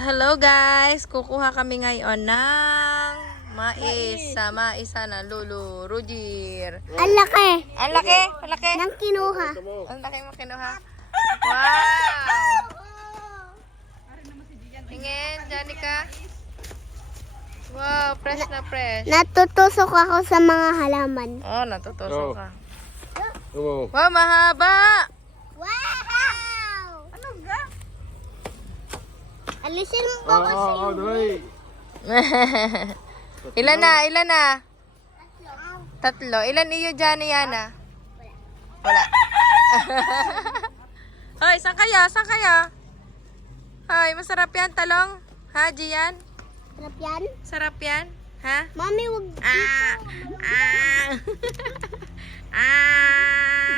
Hello guys, kukuha kami ngayon ng mais sa maisa na Lulu Rugir. Ang laki. Ang laki, ang laki. Nang kinuha. Ang laki mo kinuha. Wow! Tingin, Janica. Wow, fresh na fresh. Natutusok ako sa mga halaman. Oh, natutusok ka. Oo. Wow, mahaba! Wow! Ano ga? Alisin mo ko kasi. Dali. Ilan na? Ilan na? Tatlo. Ilan iyo dyan, Yana? Wala. Hoy, saan kaya? Saan kaya? Hoy, masarap yan, talong. Ha, Gian? Sarap yan. Sarap yan? Ha? Mami, wag Ah! Ah! Ah!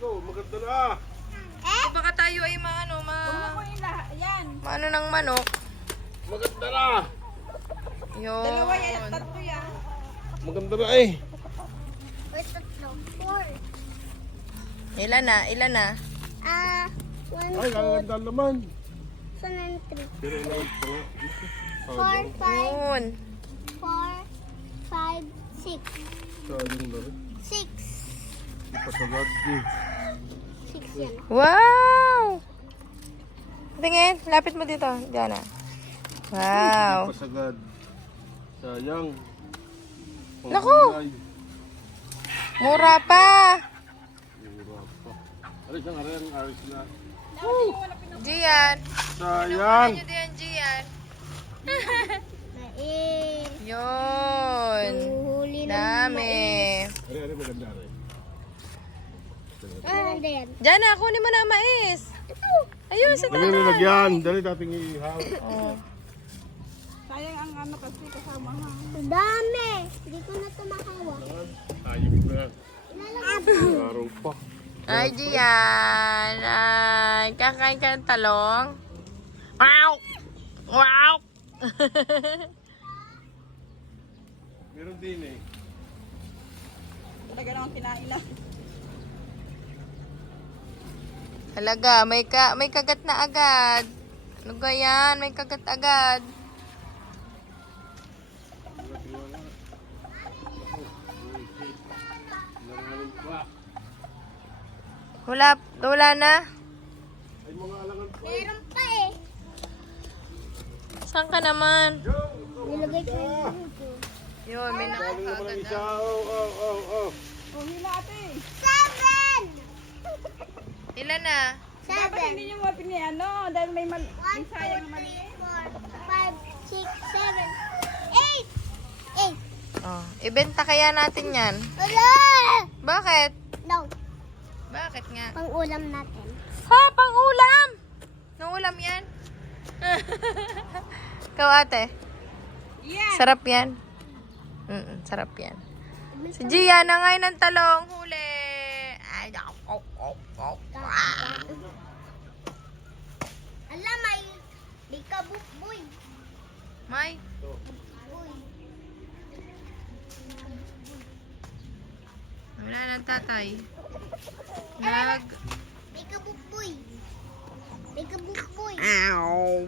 Go, maganda na. Baka tayo ay maano, Yan. maano ng manok. Maganda na. Yun. Dalawa yan. Tatlo yan. Maganda na eh. Wait, tatlo. 4. Ilan na? Ilan na? 1, Ay, 2, gaganda naman. 3, Pero lang ito. 4, 5, Yun. 4, 5, 6. Sayang na rin. 6. Ipasagad eh. 6 yan. Wow! Tingin, lapit mo dito, Jana. Wow. Ipasagad. Sayang. Naku! Ay, Mura pa! mura pa. Alis ang aray, alis na. Gian. Sayang. Ano diyan, Gian? Eh, Yun. huli na. Dami. Aray, maganda rin. Ano yan? Jana, kunin mo na ang mais. Ayun, sa Dali na lagyan. Dali dating ihaw. Oh. Sayang ang ano kasi kasama ha. Dami. Hindi ko na ito mahawak. Ayok na. Ilalagay. Araw pa. Ay, Gian. Ay, kakain ka ng talong. Wow! Wow! Meron din eh. Talaga naman kinain na. Talaga, may kagat na agad. Ano ba yan? May kagat agad. Naranganin pa. Wala na? Ay, mga alangan pa. Meron pa eh. Saan ka naman? Nilagay ko yung dito. Yun, may Galing naman ang nakakagat isa. na. Oh. Oh, hila ate. 7! Ilan na? Dapat 7. hindi nyo mapini ano. Dahil may 1, 2, 3, 4, 5, 6, 7, 8. 8. Oh, ibenta kaya natin yan. Wala! Bakit? No, Bakit nga? pang ulam natin. Ha, pang ulam! Nung ulam yan? Ikaw ate, Yan. sarap yan? Sarap yan. Si Gia na ngayon ng talong. Huli! Ay, Alam, may kabukboy. May, Boy. wala ng tatay. May kabukboy. May kabukboy. Ow.